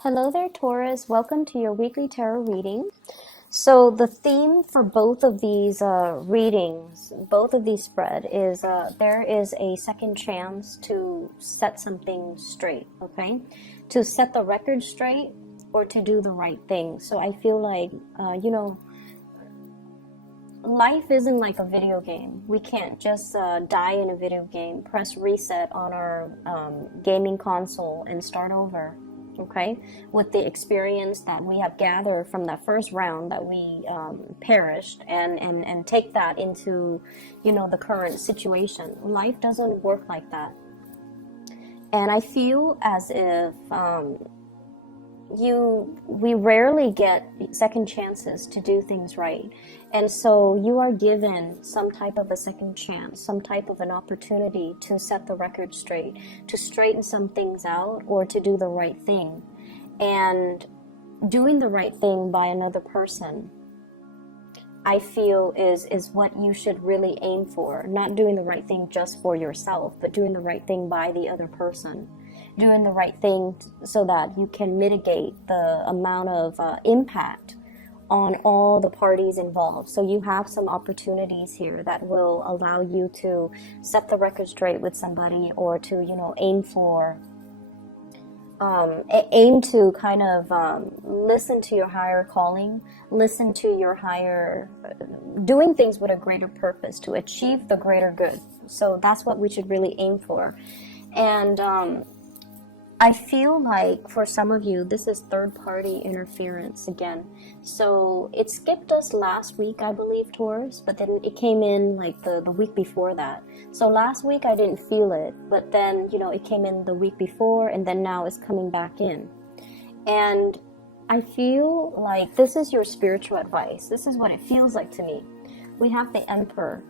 Hello there, Taurus. Welcome to your weekly tarot reading. So the theme for both of these readings, both of these spread, is there is a second chance to set something straight, okay? To set the record straight or to do the right thing. So I feel like, life isn't like a video game. We can't just die in a video game, press reset on our gaming console and start over, okay, with the experience that we have gathered from that first round that we perished, and take that into the current situation. Life doesn't work like that, and I feel as if we rarely get second chances to do things right. And so you are given some type of a second chance, some type of an opportunity to set the record straight, to straighten some things out, or to do the right thing. And doing the right thing by another person, I feel is what you should really aim for. Not doing the right thing just for yourself, but doing the right thing by the other person. Doing the right thing so that you can mitigate the amount of impact on all the parties involved. So you have some opportunities here that will allow you to set the record straight with somebody, or to aim to kind of listen to your higher calling, listen to your higher, doing things with a greater purpose to achieve the greater good. So that's what we should really aim for. And I feel like for some of you, this is third-party interference again. So it skipped us last week, I believe, Taurus, but then it came in like the week before that. So last week I didn't feel it, but then, it came in the week before, and then now it's coming back in. And I feel like this is your spiritual advice. This is what it feels like to me. We have the Emperor.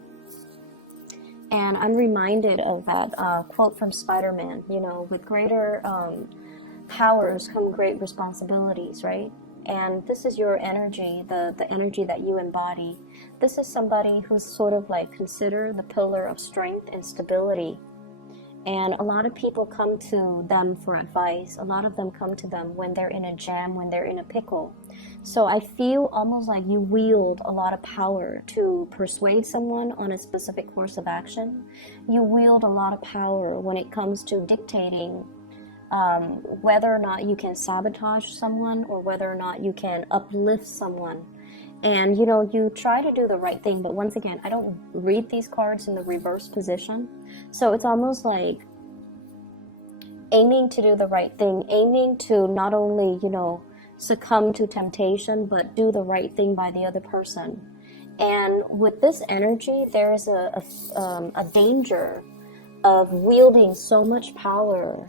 And I'm reminded of that quote from Spider-Man, with greater powers come great responsibilities, right? And this is your energy, the energy that you embody. This is somebody who's sort of like considered the pillar of strength and stability. And a lot of people come to them for advice. A lot of them come to them when they're in a jam, when they're in a pickle. So I feel almost like you wield a lot of power to persuade someone on a specific course of action. You wield a lot of power when it comes to dictating whether or not you can sabotage someone or whether or not you can uplift someone. And you try to do the right thing, but once again, I don't read these cards in the reverse position. So it's almost like aiming to do the right thing, aiming to not only, succumb to temptation, but do the right thing by the other person. And with this energy, there is a danger of wielding so much power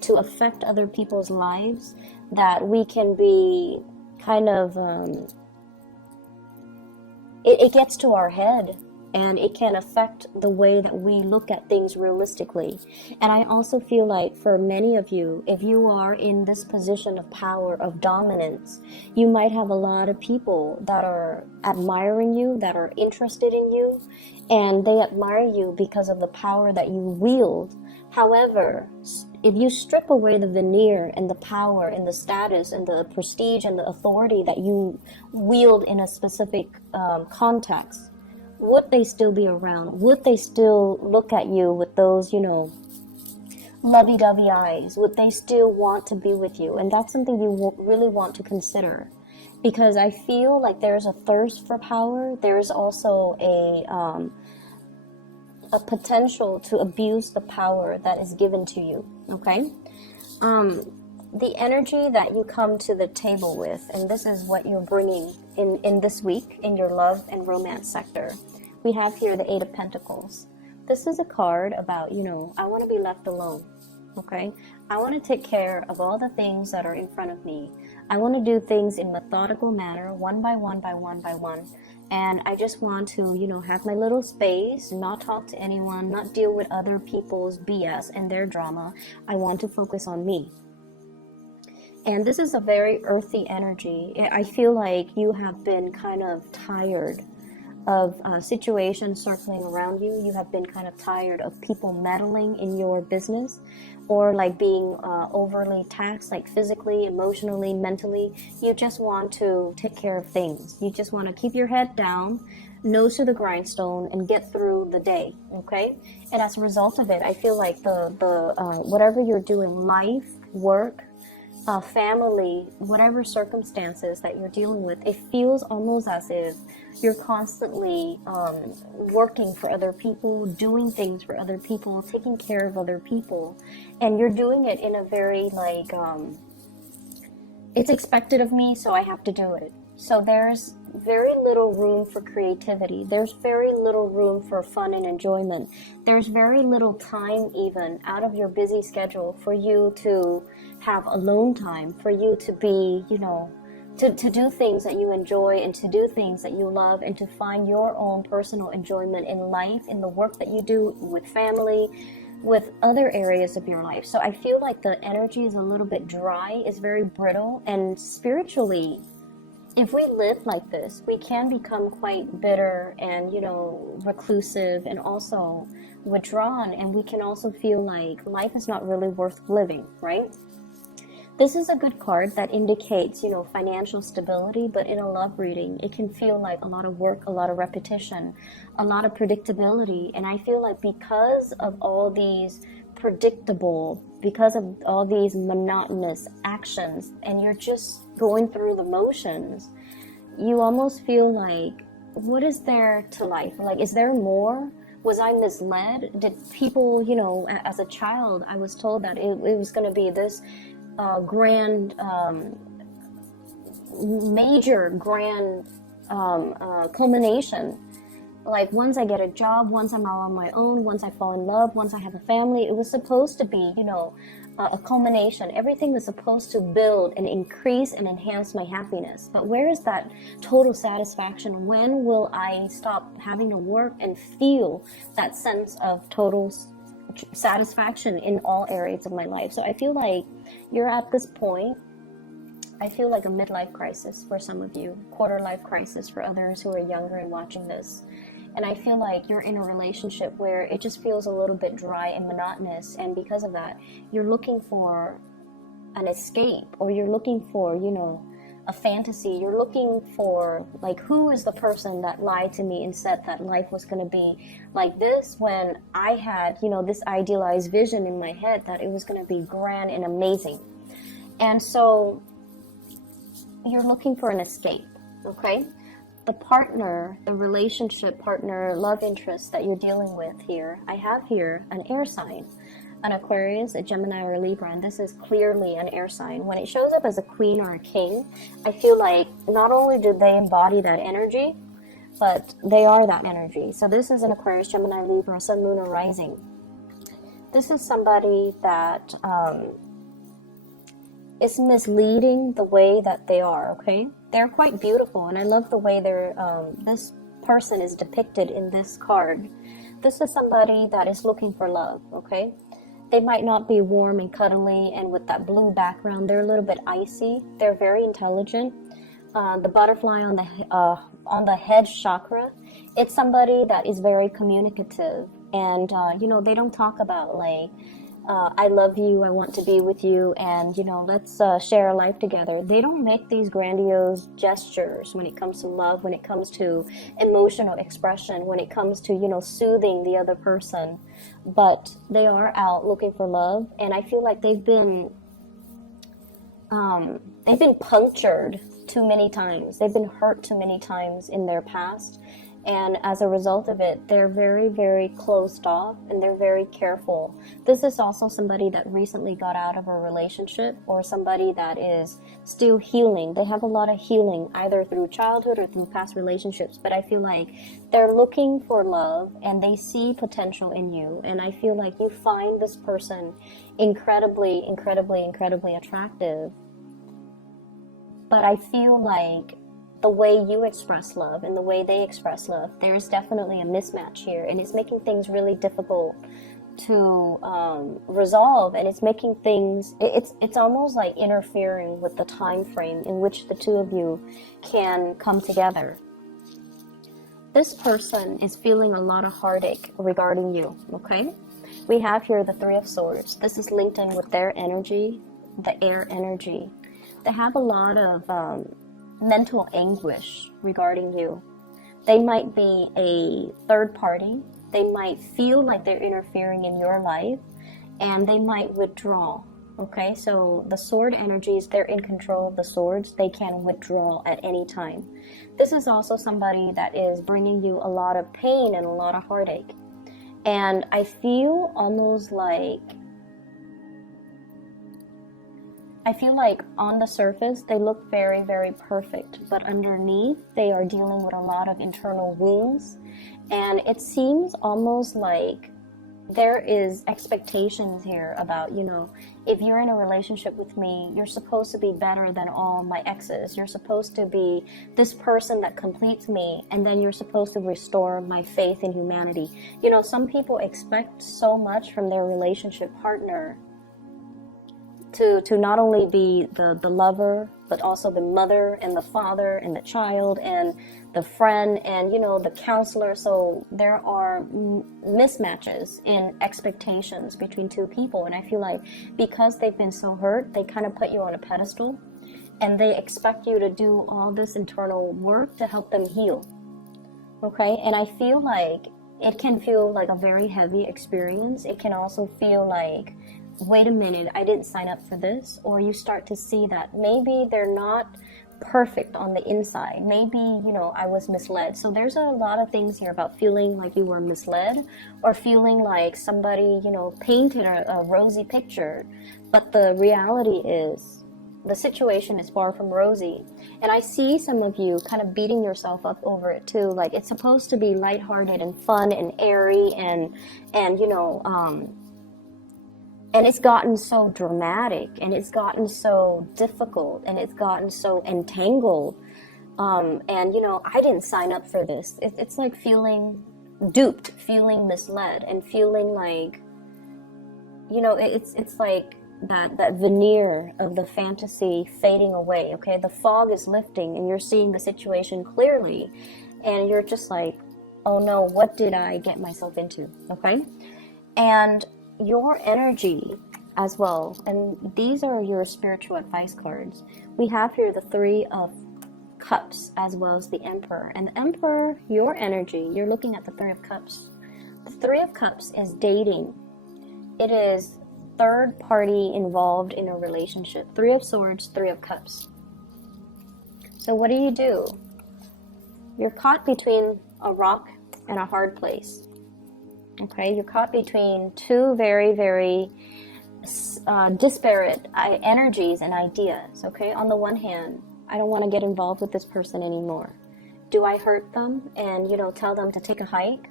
to affect other people's lives that we can be kind of it gets to our head, and it can affect the way that we look at things realistically. And I also feel like for many of you, if you are in this position of power, of dominance, you might have a lot of people that are admiring you, that are interested in you, and they admire you because of the power that you wield. However, if you strip away the veneer and the power and the status and the prestige and the authority that you wield in a specific context, would they still be around? Would they still look at you with those, lovey-dovey eyes? Would they still want to be with you? And that's something you really want to consider, because I feel like there's a thirst for power. There's also a potential to abuse the power that is given to you, okay? The energy that you come to the table with, and this is what you're bringing in this week in your love and romance sector. We have here the Eight of Pentacles. This is a card about, I want to be left alone, okay? I want to take care of all the things that are in front of me. I want to do things in methodical manner, one by one by one by one. And I just want to, have my little space, not talk to anyone, not deal with other people's BS and their drama. I want to focus on me. And this is a very earthy energy. I feel like you have been kind of tired of situations circling around you. You have been kind of tired of people meddling in your business, or like being overly taxed, like physically, emotionally, mentally. You just want to take care of things. You just want to keep your head down, nose to the grindstone, and get through the day. Okay, and as a result of it, I feel like the whatever you're doing, life, work, family, whatever circumstances that you're dealing with, it feels almost as if you're constantly working for other people, doing things for other people, taking care of other people, and you're doing it in a very like, it's expected of me, so I have to do it. So there's very little room for creativity. There's very little room for fun and enjoyment. There's very little time even out of your busy schedule for you to have alone time, for you to be, you know, to do things that you enjoy and to do things that you love and to find your own personal enjoyment in life, in the work that you do, with family, with other areas of your life. So I feel like the energy is a little bit dry, is very brittle, and spiritually, if we live like this, we can become quite bitter and, you know, reclusive and also withdrawn, and we can also feel like life is not really worth living, right? This is a good card that indicates, you know, financial stability, but in a love reading, it can feel like a lot of work, a lot of repetition, a lot of predictability. And I feel like because of all these because of all these monotonous actions, and you're just going through the motions, you almost feel like, what is there to life? Like, is there more? Was I misled? Did people, you know, as a child, I was told that it was going to be this grand, major grand culmination. Like, once I get a job, once I'm out on my own, once I fall in love, once I have a family, it was supposed to be, you know, a culmination. Everything was supposed to build and increase and enhance my happiness. But where is that total satisfaction? When will I stop having to work and feel that sense of total satisfaction in all areas of my life? So I feel like you're at this point. I feel like a midlife crisis for some of you, quarter life crisis for others who are younger and watching this. And I feel like you're in a relationship where it just feels a little bit dry and monotonous, and because of that, you're looking for an escape, or you're looking for, you know, a fantasy. You're looking for, like, who is the person that lied to me and said that life was going to be like this, when I had, you know, this idealized vision in my head that it was going to be grand and amazing. And so you're looking for an escape, okay? The partner, the relationship partner, love interest that you're dealing with here, I have here an air sign, an Aquarius, a Gemini, or a Libra, and this is clearly an air sign. When it shows up as a queen or a king, I feel like not only do they embody that energy, but they are that energy. So this is an Aquarius, Gemini, Libra, Sun, Moon, or Rising. This is somebody that is misleading the way that they are, okay? They're quite beautiful, and I love the way this person is depicted in this card. This is somebody that is looking for love, okay? They might not be warm and cuddly, and with that blue background, they're a little bit icy. They're very intelligent. The butterfly on the head chakra, it's somebody that is very communicative, and you know, they don't talk about like, I love you, I want to be with you, and, you know, let's share a life together. They don't make these grandiose gestures when it comes to love, when it comes to emotional expression, when it comes to, you know, soothing the other person. But they are out looking for love, and I feel like they've been punctured too many times. They've been hurt too many times in their past. And as a result of it, they're very, very closed off, and they're very careful. This is also somebody that recently got out of a relationship, or somebody that is still healing. They have a lot of healing, either through childhood or through past relationships. But I feel like they're looking for love, and they see potential in you. And I feel like you find this person incredibly, incredibly, incredibly attractive. But I feel like the way you express love and the way they express love, there's definitely a mismatch here, and it's making things really difficult to resolve, and it's making things, it's almost like interfering with the time frame in which the two of you can come together. this person is feeling a lot of heartache regarding you, okay? We have here the Three of Swords. This is linked in with their energy, the air energy. They have a lot of mental anguish regarding you. They might be a third party. They might feel like they're interfering in your life, and they might withdraw. Okay, so the sword energies, they're in control of the swords. They can withdraw at any time. This is also somebody that is bringing you a lot of pain and a lot of heartache. And I feel almost like, on the surface, they look very, very perfect. But underneath, they are dealing with a lot of internal wounds. And it seems almost like there is expectations here about, if you're in a relationship with me, you're supposed to be better than all my exes. You're supposed to be this person that completes me, and then you're supposed to restore my faith in humanity. Some people expect so much from their relationship partner to not only be the lover, but also the mother and the father and the child and the friend and, the counselor. So there are mismatches in expectations between two people. And I feel like because they've been so hurt, they kind of put you on a pedestal and they expect you to do all this internal work to help them heal. Okay? And I feel like it can feel like a very heavy experience. It can also feel like, wait a minute, I didn't sign up for this. Or you start to see that maybe they're not perfect on the inside. Maybe, I was misled. So there's a lot of things here about feeling like you were misled or feeling like somebody, painted a rosy picture. But the reality is the situation is far from rosy. And I see some of you kind of beating yourself up over it too. Like it's supposed to be lighthearted and fun and airy and and it's gotten so dramatic, and it's gotten so difficult, and it's gotten so entangled. And, I didn't sign up for this. It's like feeling duped, feeling misled, and feeling like, it's like that veneer of the fantasy fading away, okay? The fog is lifting, and you're seeing the situation clearly, and you're just like, oh no, what did I get myself into, okay? And your energy as well, and these are your spiritual advice cards. We have here the Three of Cups as well as the Emperor. And the Emperor, your energy, you're looking at the Three of Cups. The Three of Cups is dating. It is third party involved in a relationship. Three of Swords, Three of Cups. So what do? You're caught between a rock and a hard place. Okay, you're caught between two very, very disparate energies and ideas. Okay, on the one hand, I don't want to get involved with this person anymore. Do I hurt them and, tell them to take a hike?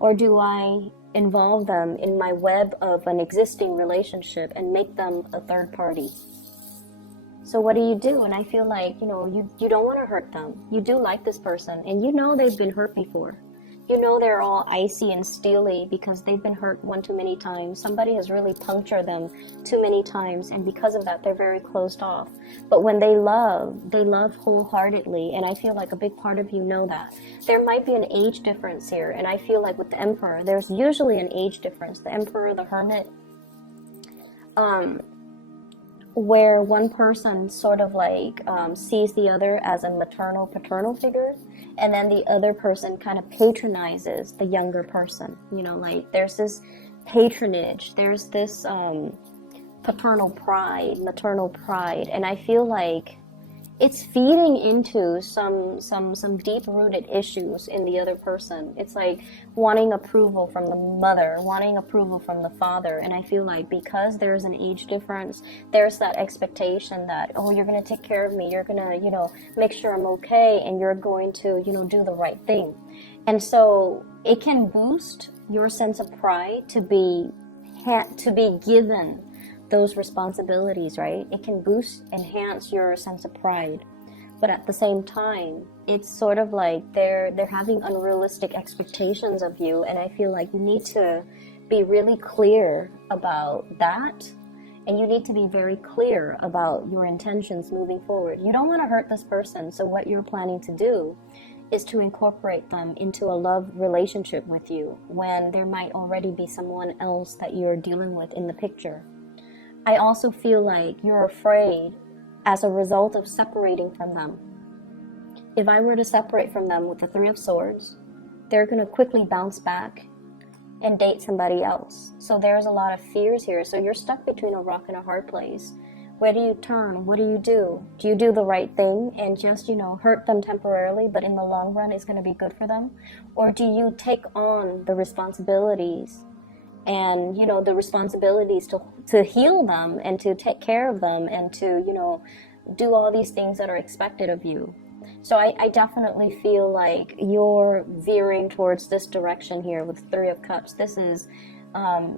Or do I involve them in my web of an existing relationship and make them a third party? So what do? And I feel like, you don't want to hurt them. You do like this person, and they've been hurt before. They're all icy and steely because they've been hurt one too many times. Somebody has really punctured them too many times, and because of that, they're very closed off. But when they love wholeheartedly, and I feel like a big part of you know that. There might be an age difference here, and I feel like with the Emperor, there's usually an age difference. The Emperor, the Hermit, where one person sort of like sees the other as a maternal, paternal figure, and then the other person kind of patronizes the younger person. Like there's this patronage, there's this paternal pride, maternal pride, and I feel like it's feeding into some deep-rooted issues in the other person. It's like wanting approval from the mother, wanting approval from the father. And I feel like because there's an age difference, there's that expectation that, oh, you're going to take care of me. You're going to, make sure I'm okay. And you're going to, do the right thing. And so it can boost your sense of pride to be given those responsibilities, right? It can enhance your sense of pride. But at the same time, it's sort of like they're having unrealistic expectations of you, and I feel like you need to be really clear about that, and you need to be very clear about your intentions moving forward. You don't want to hurt this person, so what you're planning to do is to incorporate them into a love relationship with you when there might already be someone else that you're dealing with in the picture. I also feel like you're afraid as a result of separating from them. If I were to separate from them with the Three of Swords, they're going to quickly bounce back and date somebody else. So there's a lot of fears here. So you're stuck between a rock and a hard place. Where do you turn? What do you do? Do you do the right thing and just, hurt them temporarily, but in the long run it's going to be good for them? Or do you take on the responsibilities and, the responsibilities to heal them and to take care of them and to, do all these things that are expected of you? So I definitely feel like you're veering towards this direction here with Three of Cups. This is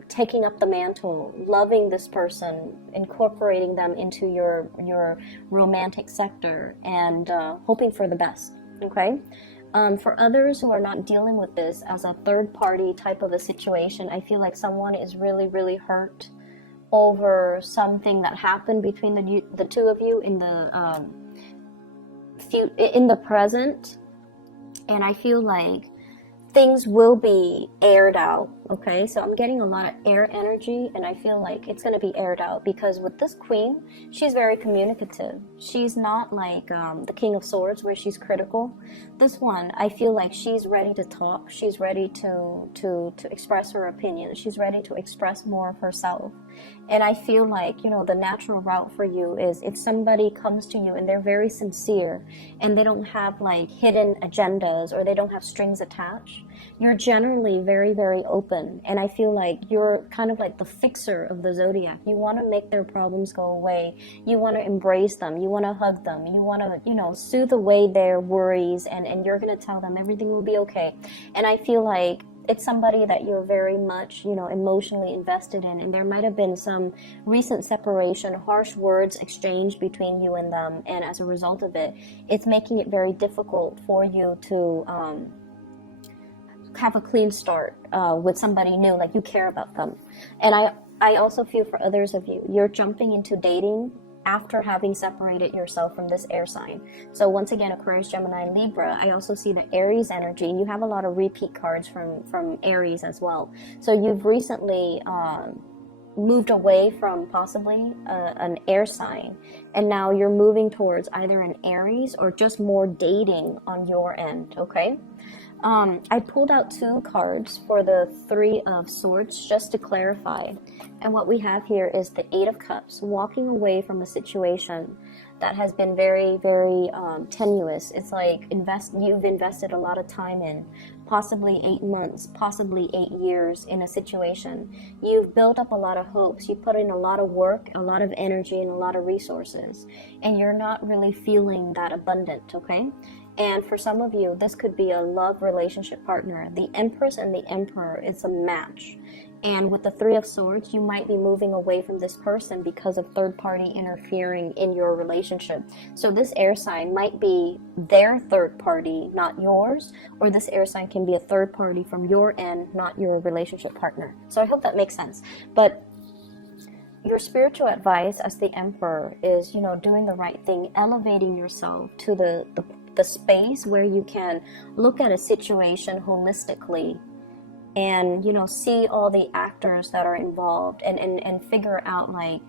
taking up the mantle, loving this person, incorporating them into your romantic sector, and hoping for the best, okay? For others who are not dealing with this as a third-party type of a situation, I feel like someone is really, really hurt over something that happened between the two of you in the present, and I feel like things will be aired out, okay? So I'm getting a lot of air energy, and I feel like it's going to be aired out because with this queen, she's very communicative. She's not like the King of Swords where she's critical. This one, I feel like she's ready to talk. She's ready to express her opinion. She's ready to express more of herself. And I feel like, the natural route for you is if somebody comes to you and they're very sincere and they don't have like hidden agendas or they don't have strings attached, you're generally very, very open. And I feel like you're kind of like the fixer of the zodiac. You want to make their problems go away. You want to embrace them. You want to hug them. You want to, soothe away their worries, and you're going to tell them everything will be okay. And I feel like it's somebody that you're very much, emotionally invested in, and there might have been some recent separation, harsh words exchanged between you and them, and as a result of it, it's making it very difficult for you to have a clean start with somebody new, like you care about them. And I also feel for others of you, you're jumping into dating after having separated yourself from this air sign. So once again, Aquarius, Gemini, and Libra, I also see the Aries energy, and you have a lot of repeat cards from Aries as well. So you've recently moved away from possibly an air sign, and now you're moving towards either an Aries or just more dating on your end, okay? I pulled out two cards for the Three of Swords just to clarify. And what we have here is the Eight of Cups, walking away from a situation that has been very, very tenuous. It's like you've invested a lot of time in, possibly 8 months, possibly 8 years in a situation. You've built up a lot of hopes. You put in a lot of work, a lot of energy, and a lot of resources. And you're not really feeling that abundant, okay? And for some of you, this could be a love relationship partner. The Empress and the Emperor is a match. And with the Three of Swords, you might be moving away from this person because of third party interfering in your relationship. So this air sign might be their third party, not yours, or this air sign can be a third party from your end, not your relationship partner. So I hope that makes sense. But your spiritual advice as the Emperor is, doing the right thing, elevating yourself to the space where you can look at a situation holistically and see all the actors that are involved and figure out, like,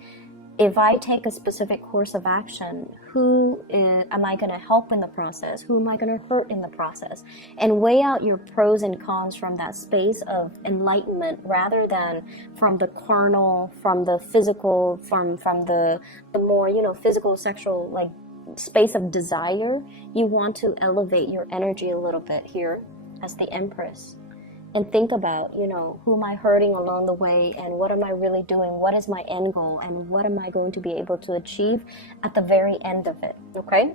if I take a specific course of action, am I going to help in the process? Who am I going to hurt in the process? And weigh out your pros and cons from that space of enlightenment rather than from the carnal, from the physical, from the more physical, sexual, like, space of desire. You want to elevate your energy a little bit here as the Empress and think about, who am I hurting along the way, and what am I really doing? What is my end goal, and what am I going to be able to achieve at the very end of it, okay?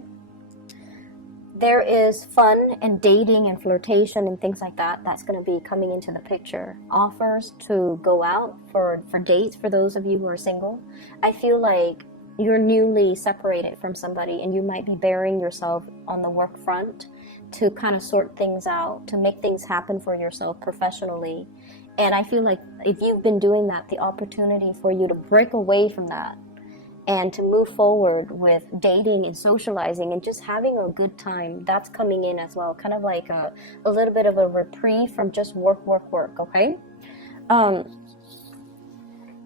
There is fun and dating and flirtation and things like that that's going to be coming into the picture. Offers to go out for dates for those of you who are single. I feel like you're newly separated from somebody and you might be burying yourself on the work front to kind of sort things out, to make things happen for yourself professionally. And I feel like if you've been doing that, the opportunity for you to break away from that and to move forward with dating and socializing and just having a good time. That's coming in as well, kind of like a little bit of a reprieve from just work, okay?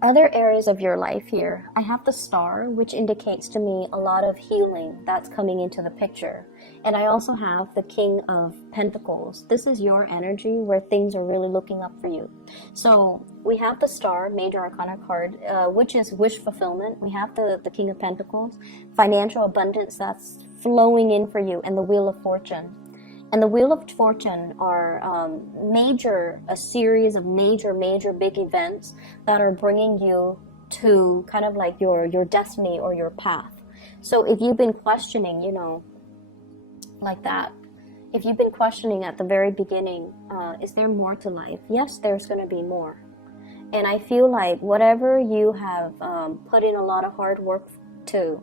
Other areas of your life here, I have the star, which indicates to me a lot of healing that's coming into the picture. And I also have the King of Pentacles. This is your energy where things are really looking up for you. So we have the star, major arcana card, which is wish fulfillment. We have the King of Pentacles, financial abundance that's flowing in for you, and the Wheel of Fortune. And the Wheel of Fortune are a series of major big events that are bringing you to kind of like your destiny or your path. So if you've been questioning, you know, like that, if you've been questioning at the very beginning, is there more to life? Yes, there's going to be more. And I feel like whatever you have put in a lot of hard work to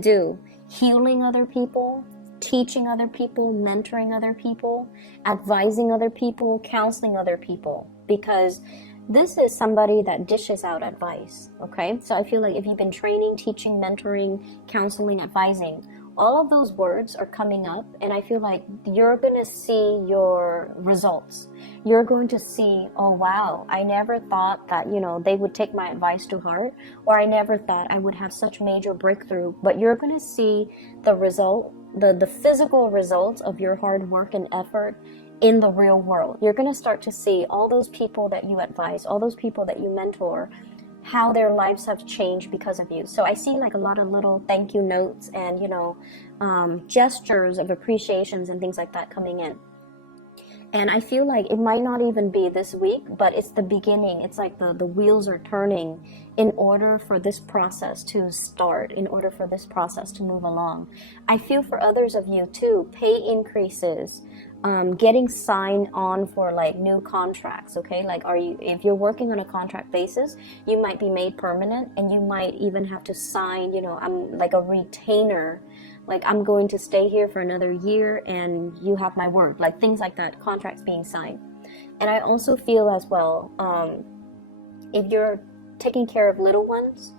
do, healing other people, teaching other people, mentoring other people, advising other people, counseling other people, because this is somebody that dishes out advice, okay? So I feel like if you've been training, teaching, mentoring, counseling, advising, all of those words are coming up, and I feel like you're going to see your results. You're going to see, oh wow, I never thought that, you know, they would take my advice to heart, or I never thought I would have such major breakthrough. But you're going to see the result, the physical results of your hard work and effort in the real world. You're going to start to see all those people that you advise, all those people that you mentor, how their lives have changed because of you. So I see like a lot of little thank you notes and, you know, gestures of appreciations and things like that coming in. And I feel like it might not even be this week, but it's the beginning. It's like the wheels are turning in order for this process to start, in order for this process to move along. I feel for others of you too, pay increases, getting signed on for like new contracts, okay? Like if you're working on a contract basis, you might be made permanent, and you might even have to sign, you know, I'm like a retainer, like I'm going to stay here for another year and you have my word, like things like that, contracts being signed. And I also feel as well, if you're taking care of little ones,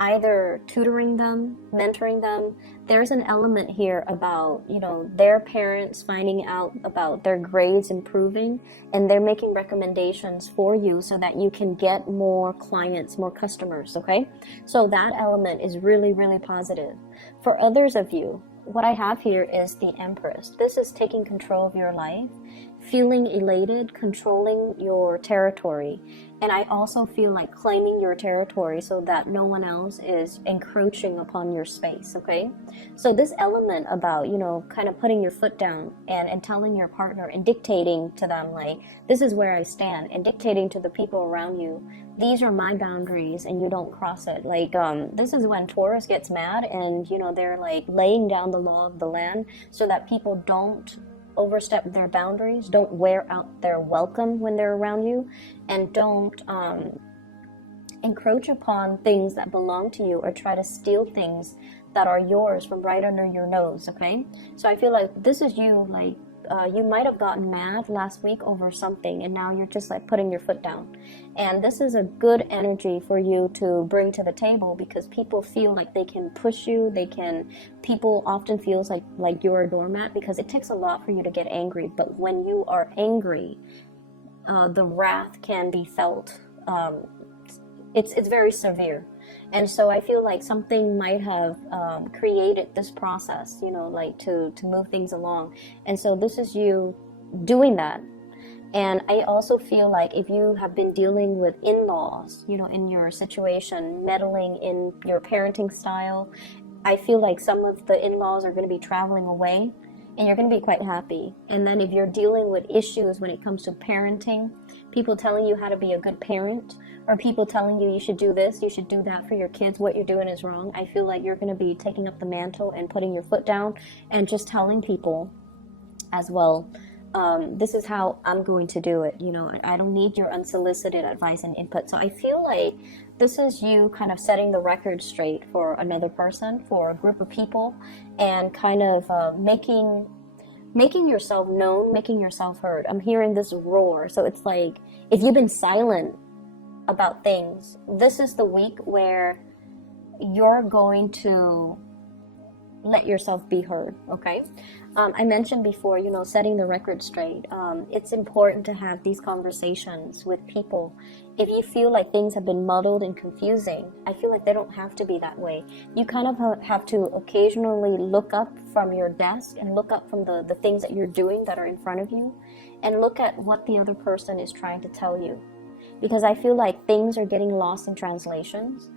either tutoring them, mentoring them, there's an element here about, you know, their parents finding out about their grades improving, and they're making recommendations for you so that you can get more clients, more customers, okay? So that element is really, really positive. For others of you, what I have here is the Empress. This is taking control of your life, feeling elated, controlling your territory. And I also feel like claiming your territory so that no one else is encroaching upon your space, okay? So this element about, you know, kind of putting your foot down and telling your partner and dictating to them, like, this is where I stand, and dictating to the people around you, these are my boundaries and you don't cross it. Like, this is when Taurus gets mad and, you know, they're like laying down the law of the land so that people don't overstep their boundaries, don't wear out their welcome when they're around you, and don't encroach upon things that belong to you or try to steal things that are yours from right under your nose, okay? So I feel like this is you, like, you might have gotten mad last week over something, and now you're just like putting your foot down. And this is a good energy for you to bring to the table, because people feel like they can push you, people often feels like you're a doormat, because it takes a lot for you to get angry. But when you are angry, the wrath can be felt. It's very severe. And so I feel like something might have created this process, you know, like to move things along. And so this is you doing that. And I also feel like if you have been dealing with in-laws, you know, in your situation, meddling in your parenting style, I feel like some of the in-laws are going to be traveling away, and you're going to be quite happy. And then if you're dealing with issues when it comes to parenting, people telling you how to be a good parent, or people telling you should do this, you should do that for your kids, what you're doing is wrong, I feel like you're going to be taking up the mantle and putting your foot down and just telling people as well, this is how I'm going to do it. You know, I don't need your unsolicited advice and input. So I feel like this is you kind of setting the record straight for another person, for a group of people, and kind of making yourself known, making yourself heard. I'm hearing this roar. So it's like, if you've been silent about things, this is the week where you're going to let yourself be heard, okay? I mentioned before, you know, setting the record straight. It's important to have these conversations with people. If you feel like things have been muddled and confusing, I feel like they don't have to be that way. You kind of have to occasionally look up from your desk and look up from the things that you're doing that are in front of you, and look at what the other person is trying to tell you. Because I feel like things are getting lost in translations.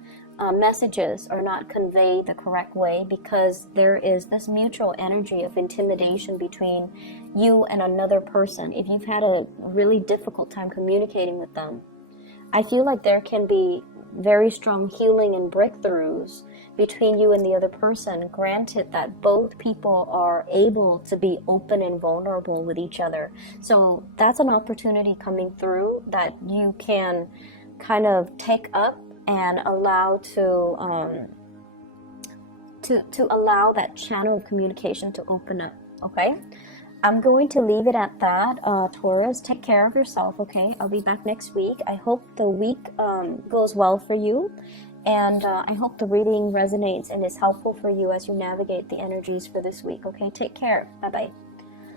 Messages are not conveyed the correct way because there is this mutual energy of intimidation between you and another person. If you've had a really difficult time communicating with them, I feel like there can be very strong healing and breakthroughs between you and the other person, granted that both people are able to be open and vulnerable with each other. So that's an opportunity coming through that you can kind of take up and allow to allow that channel of communication to open up, okay? I'm going to leave it at that. Taurus, take care of yourself, okay? I'll be back next week. I hope the week goes well for you, and I hope the reading resonates and is helpful for you as you navigate the energies for this week, okay? Take care. Bye-bye.